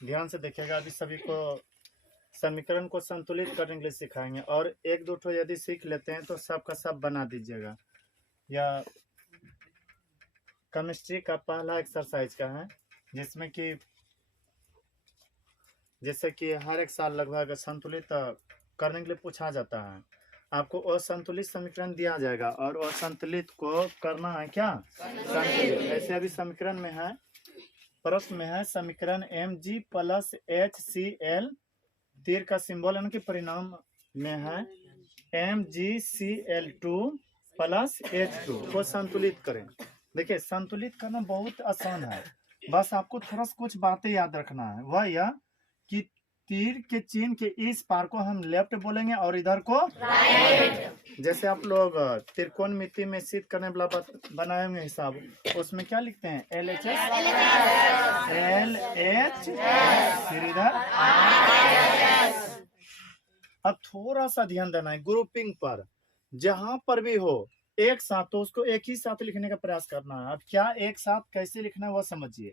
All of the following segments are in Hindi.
ध्यान से देखिएगा। अभी सभी को समीकरण को संतुलित करने के लिए सिखाएंगे, और एक दो ठो यदि सीख लेते हैं तो सब का सब बना दीजिएगा। या केमिस्ट्री का पहला एक्सरसाइज का है, जिसमें कि जैसे कि हर एक साल लगभग संतुलित करने के लिए पूछा जाता है। आपको असंतुलित समीकरण दिया जाएगा और असंतुलित को करना है क्या, संतुलित। ऐसे अभी समीकरण में है, प्रश्न में है समीकरण Mg प्लस HCl, तीर का सिंबल यानी कि परिणाम में है MgCl2 प्लस H2 को संतुलित करें। देखिए संतुलित करना बहुत आसान है, बस आपको थोड़ा सा कुछ बातें याद रखना है। वह यह कि तीर के चिन्ह के इस पार को हम लेफ्ट बोलेंगे और इधर को राइट। जैसे आप लोग त्रिकोण मिति में सिद्ध करने वाला बनाए होंगे हिसाब, उसमें क्या लिखते हैं, LHS LH, फिर इधर। अब थोड़ा सा ध्यान देना है ग्रुपिंग पर, जहां पर भी हो एक साथ तो उसको एक ही साथ लिखने का प्रयास करना है। अब क्या एक साथ कैसे लिखना है वह समझिए।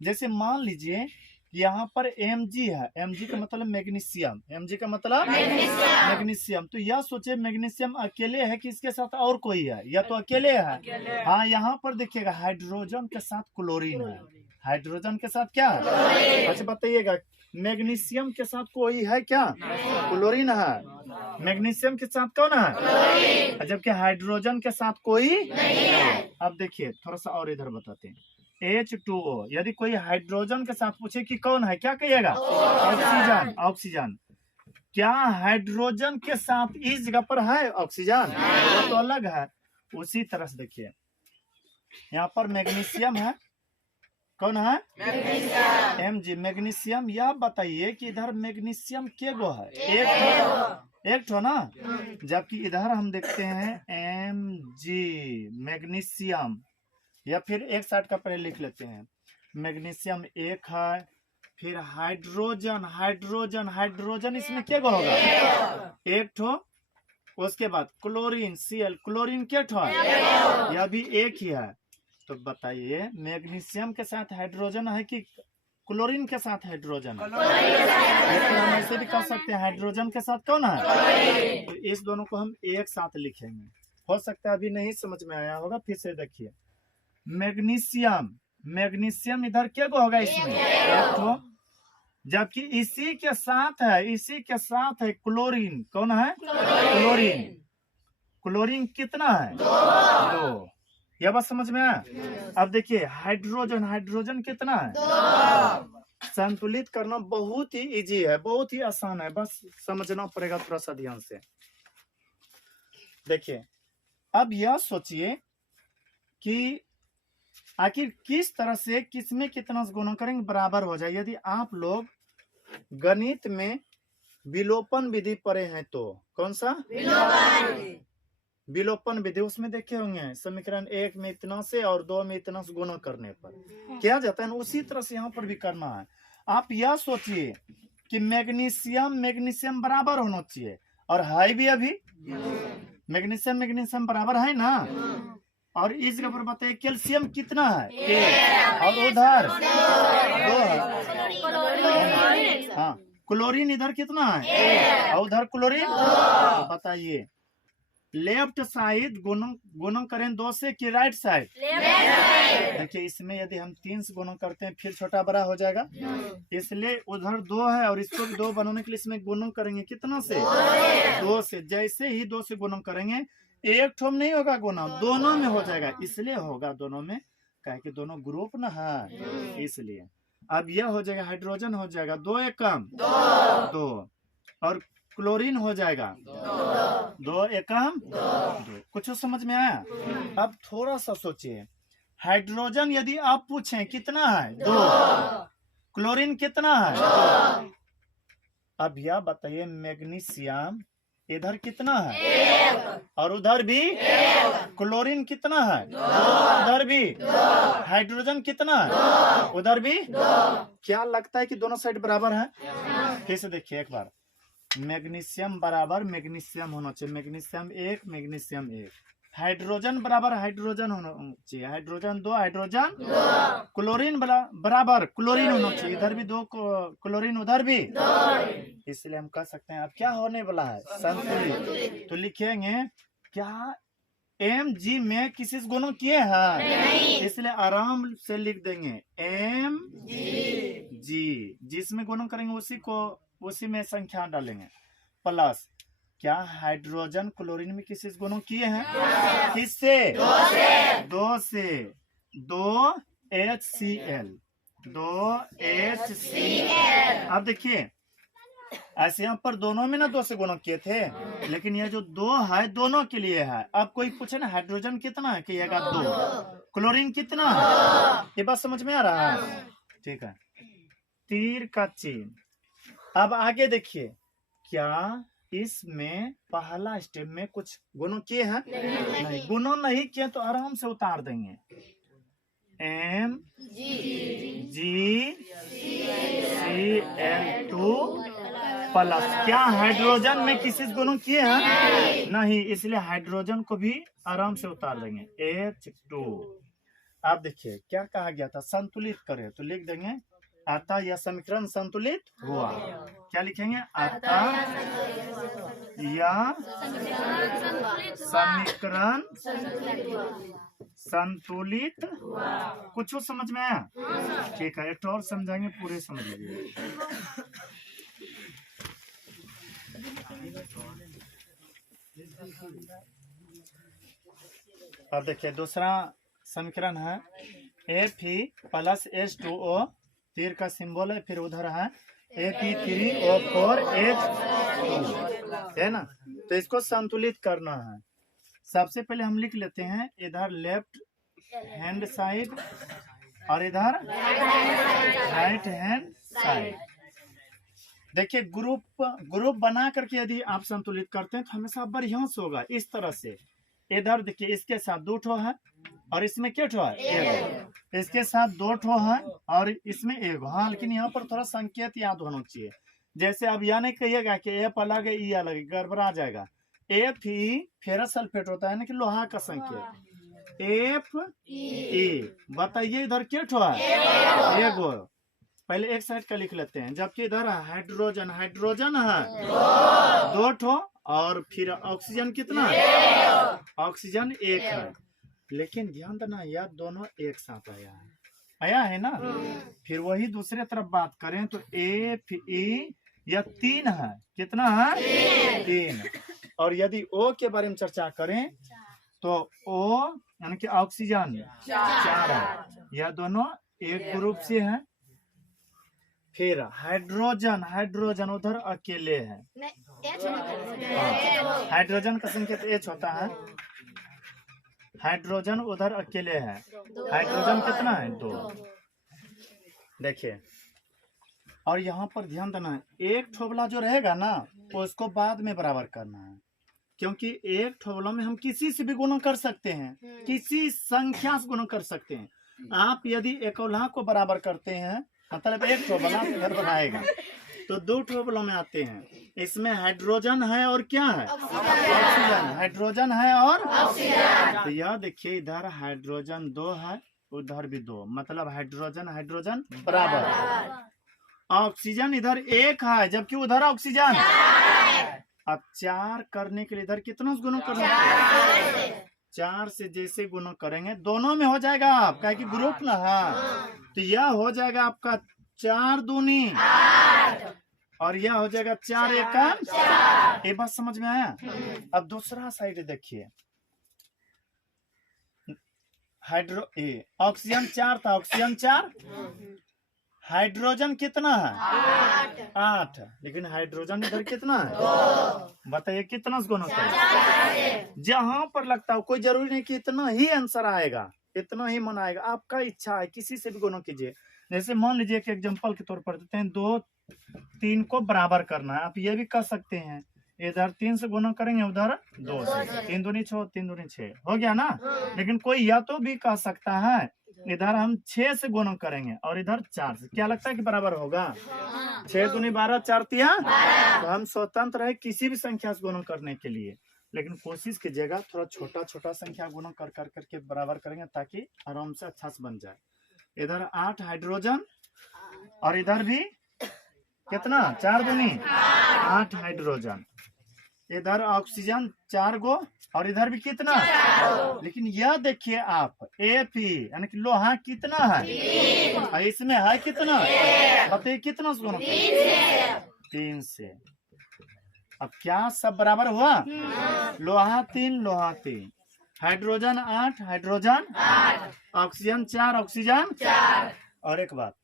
जैसे मान लीजिए यहाँ पर Mg है, Mg का मतलब मैग्नीशियम, Mg का मतलब मैग्नीशियम। तो यह सोचे मैग्नीशियम अकेले है कि इसके साथ और कोई है, या तो अकेले है। हाँ, यहाँ पर देखिएगा हाइड्रोजन के साथ क्लोरीन है, हाइड्रोजन के साथ क्या है। अच्छा बताइएगा, मैग्नीशियम के साथ कोई है क्या, क्लोरीन है। मैग्नीशियम के साथ कौन है, जबकि हाइड्रोजन के साथ कोई नहीं है। अब देखिए थोड़ा सा और इधर बताते हैं, H2O। यदि कोई हाइड्रोजन के साथ पूछे कि कौन है, क्या कहिएगा, ऑक्सीजन। ऑक्सीजन क्या हाइड्रोजन के साथ इस जगह पर है ऑक्सीजन, वो तो अलग है। उसी तरह से देखिए यहाँ पर मैग्नीशियम है, कौन है, Mg मैग्नीशियम। यह बताइए कि इधर मैग्नीशियम के गो है, एक ठो ना, जबकि इधर हम देखते हैं Mg मैग्नीशियम, या फिर एक साइड का पहले लिख लेते हैं, मैग्नीशियम एक है, फिर हाइड्रोजन, हाइड्रोजन हाइड्रोजन इसमें क्या होगा, एक ठो। उसके बाद क्लोरीन Cl, क्लोरीन क्या ठो है, यह भी एक ही है। तो बताइए मैग्नीशियम के साथ हाइड्रोजन है कि क्लोरीन के साथ हाइड्रोजन है। तो हम ऐसे भी कर सकते हैं, हाइड्रोजन के साथ कौन है। तो इस दोनों को हम एक साथ लिखेंगे। हो सकता है अभी नहीं समझ में आया होगा, फिर से देखिए मैग्नीशियम, मैग्नीशियम इधर क्या होगा, इसमें एक तो, जबकि इसी के साथ है, इसी के साथ है क्लोरीन, कौन है, क्लोरीन। क्लोरीन कितना है, दो। यह बात समझ में आया। अब देखिए हाइड्रोजन, हाइड्रोजन कितना है, संतुलित करना बहुत ही इजी है, बहुत ही आसान है, बस समझना पड़ेगा थोड़ा सा ध्यान से। देखिए अब यह सोचिए कि आखिर किस तरह से किसमें कितना गुणा करेंगे बराबर हो जाए। यदि आप लोग गणित में विलोपन विधि पढ़े हैं तो, कौन सा विलोपन विधि, उसमें देखे होंगे समीकरण एक में इतना से और दो में इतना से गुणा करने पर क्या जाता है, उसी तरह से यहाँ पर भी करना है। आप यह सोचिए कि मैग्नीशियम मैग्नीशियम बराबर होना चाहिए, और है भी अभी मैग्नीशियम मैग्नीशियम बराबर है ना। और इस जगह पर बताइए कैल्शियम कितना है, एक, और उधर दो है। हाँ, क्लोरीन इधर कितना है, और उधर क्लोरीन। तो बताइए लेफ्ट साइड गुणन करें दो से कि राइट साइड। देखिए इसमें यदि हम 3 से गुणन करते हैं फिर छोटा बड़ा हो जाएगा, इसलिए उधर 2 है और इसको भी 2 बनाने के लिए इसमें गुणन करेंगे कितना से, 2 से। जैसे ही 2 से गुणन करेंगे, एक ठो नहीं होगा गुना, दोनों में हो जाएगा, इसलिए होगा दोनों में, कहे कि दोनों ग्रुप ना है, इसलिए। अब यह हो जाएगा हाइड्रोजन हो जाएगा 2 एक कम 2, और क्लोरीन हो जाएगा 2 एक कम 2। कुछ समझ में आया। अब थोड़ा सा सोचिए, हाइड्रोजन यदि आप पूछें कितना है, 2, क्लोरीन कितना है, 2। अब यह बताइए मैग्नीशियम इधर कितना है, और उधर भी क्लोरीन कितना है, उधर भी हाइड्रोजन कितना है, उधर भी। क्या लगता है कि दोनों साइड बराबर है। फिर से देखिए एक बार, मैग्नीशियम बराबर मैग्नीशियम होना चाहिए, मैग्नीशियम एक मैग्नीशियम एक। हाइड्रोजन बराबर हाइड्रोजन होना चाहिए, हाइड्रोजन 2 हाइड्रोजन क्लोरीन बराबर क्लोरीन होना चाहिए, इधर भी 2 क्लोरीन उधर भी, इसलिए हम कह सकते हैं अब क्या होने वाला है, संतुलित। तो लिखेंगे क्या Mg में किसी से गुणा किए हैं, इसलिए आराम से लिख देंगे Mg, जिसमें गुणा करेंगे उसी में संख्या डालेंगे, प्लस क्या हाइड्रोजन क्लोरीन में किसी से गुणा किए हैं, किससे, 2 से 2 HCl, 2 HCl। अब देखिए ऐसे यहाँ पर दोनों में ना 2 से गुणा किए थे, लेकिन यह जो 2 है दोनों के लिए है। अब कोई पूछे ना हाइड्रोजन कितना है, कहिएगा 2, क्लोरीन कितना है, ये बात समझ में आ रहा है, ठीक है। तीर का चिन्ह। अब आगे देखिए क्या इसमें पहला स्टेप में कुछ गुणों किए हैं, नहीं गुणों नहीं किए तो आराम से उतार देंगे, MgCl2 प्लस क्या हाइड्रोजन में किसी गुणों किए हैं, नहीं, इसलिए हाइड्रोजन को भी आराम से उतार देंगे, H2। आप देखिए क्या कहा गया था, संतुलित करें, तो लिख देंगे अतः यह समीकरण संतुलित हुआ। क्या लिखेंगे, अतः यह समीकरण संतुलित। कुछ समझ में आया, ठीक है, एक और समझाएंगे, पूरे समझ लीजिए। अब देखिए दूसरा समीकरण है Fe प्लस H2O, तीर का सिंबल है, फिर उधर है Fe3O4H2 है ना। तो इसको संतुलित करना है। सबसे पहले हम लिख लेते हैं इधर लेफ्ट हैंड साइड और इधर राइट हैंड साइड। देखिए ग्रुप बना करके यदि आप संतुलित करते हैं तो हमेशा बढ़िया से होगा। इस तरह से इधर देखिए इसके साथ 2 ठो है और इसमें क्या ठो है, 1, इसके साथ 2 ठो है और इसमें 1। हाँ, लेकिन यहाँ पर थोड़ा संकेत याद होना चाहिए। जैसे अब यह नहीं कहिएगा कि एफ अलग है ई अलग है, गड़बड़ा जाएगा। एफ ही फेरस सल्फेट होता है ना कि लोहा का संकेत, एफ ई। बताइए इधर क्या ठो है, 1। पहले एक साइड का लिख लेते हैं, जबकि इधर हाइड्रोजन है 2 ठो और फिर ऑक्सीजन कितना है, ऑक्सीजन 1 है। लेकिन ध्यान देना यह दोनों एक साथ आया है ना। फिर वही दूसरे तरफ बात करें तो एफ ई यह 3 है, कितना है, 3। और यदि O के बारे में चर्चा करें तो O यानी कि ऑक्सीजन 4 है, यह दोनों एक ग्रुप से है। फिर हाइड्रोजन उधर अकेले है, हाइड्रोजन का संकेत H होता है, हाइड्रोजन उधर अकेले है। हाइड्रोजन कितना है, 2। देखिए और यहाँ पर ध्यान देना है, एक ठोबला जो रहेगा ना उसको बाद में बराबर करना है, क्योंकि एक ठोबला में हम किसी से भी गुणा कर सकते हैं, किसी संख्या से गुणा कर सकते हैं। आप यदि एकौला को बराबर करते हैं मतलब एक ठोबला इधर बनाएगा तो 2 ठोबलों में आते हैं। इसमें हाइड्रोजन है और क्या है, ऑक्सीजन। हाइड्रोजन है और ऑक्सीजन। तो यह देखिए इधर हाइड्रोजन 2 है, उधर भी 2, मतलब हाइड्रोजन बराबर। ऑक्सीजन इधर 1 है जबकि उधर ऑक्सीजन। अब 4 करने के लिए इधर कितना गुना करना है, 4 से जैसे गुना करेंगे दोनों में हो जाएगा आपका कि ग्रुप ना है, तो यह हो जाएगा आपका 4 दूनी 8 और यह हो जाएगा 4 एकम 4। ये बात समझ में आया। अब दूसरा साइड देखिए, ऑक्सीजन 4 था, ऑक्सीजन 4, हाइड्रोजन कितना है, 8, लेकिन हाइड्रोजन इधर कितना है, 2। बताइए कितना गुना करें। जहां पर लगता है कोई जरूरी नहीं कि इतना ही आंसर आएगा, इतना ही मन आएगा, आपका इच्छा है किसी से भी गुना कीजिए। जैसे मान लीजिए कि एग्जांपल के तौर पर देते हैं 2 3 को बराबर करना है, आप ये भी कर सकते हैं, इधर 3 से गुना करेंगे उधर 2 से, 3 दूनी 6 3 दूनी 6 हो गया ना। लेकिन कोई या तो भी कह सकता है इधर हम 6 से गुना करेंगे और इधर 4 से, क्या लगता है कि बराबर होगा, 6 दूनी 12 4 तिया। तो हम स्वतंत्र है किसी भी संख्या से गुना करने के लिए, लेकिन कोशिश कीजिएगा थोड़ा छोटा छोटा संख्या गुना कर कर करके बराबर करेंगे ताकि आराम से अच्छा से बन जाए। इधर 8 हाइड्रोजन और इधर भी कितना 4 दूनी 8 हाइड्रोजन, इधर ऑक्सीजन 4 गो और इधर भी कितना, लेकिन यह देखिए आप Fe यानी कि लोहा कितना है और इसमें है कितना, बताइए कितना से गुना, 3 से। अब क्या सब बराबर हुआ, लोहा 3, हाइड्रोजन 8, हाइड्रोजन 8, ऑक्सीजन 4, ऑक्सीजन 4। और एक बात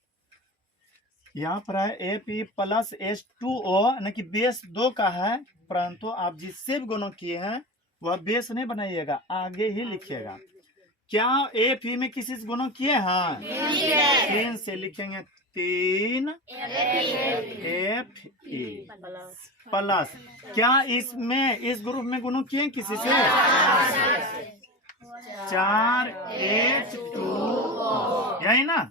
यहाँ पर है Fe प्लस H2O यानी कि बेस 2 का है, परंतु आप जिससे भी गुणा किए हैं वह बेस नहीं बनाइएगा, आगे ही लिखिएगा। क्या Fe में किसी से गुणा किए हैं, 3 से लिखेंगे 3 Fe प्लस, क्या इसमें इस ग्रुप में गुणा किए किसी से, 4 H2O, यही ना।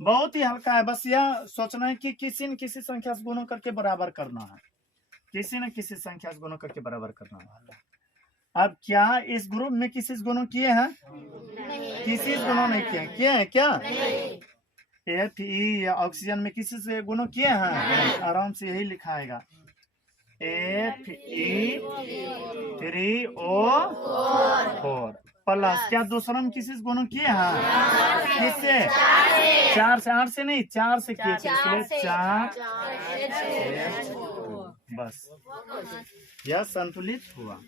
बहुत ही हल्का है, बस यह सोचना है कि किसी न किसी संख्या से गुणा करके बराबर करना है, किसी न किसी संख्या से गुणा करके बराबर करना है। अब क्या इस ग्रुप में किसी से गुणा किए हैं, किसी से गुणा नहीं किए हैं क्या, Fe या ऑक्सीजन में किसी से गुणा किए हैं, आराम से यही लिखाएगा Fe3O4 प्लस, क्या दूसरा में किसी से गुणा किए हैं, किससे, 4 से, 8 से नहीं 4 से किए थे, इसलिए 4 बस, यह संतुलित हुआ।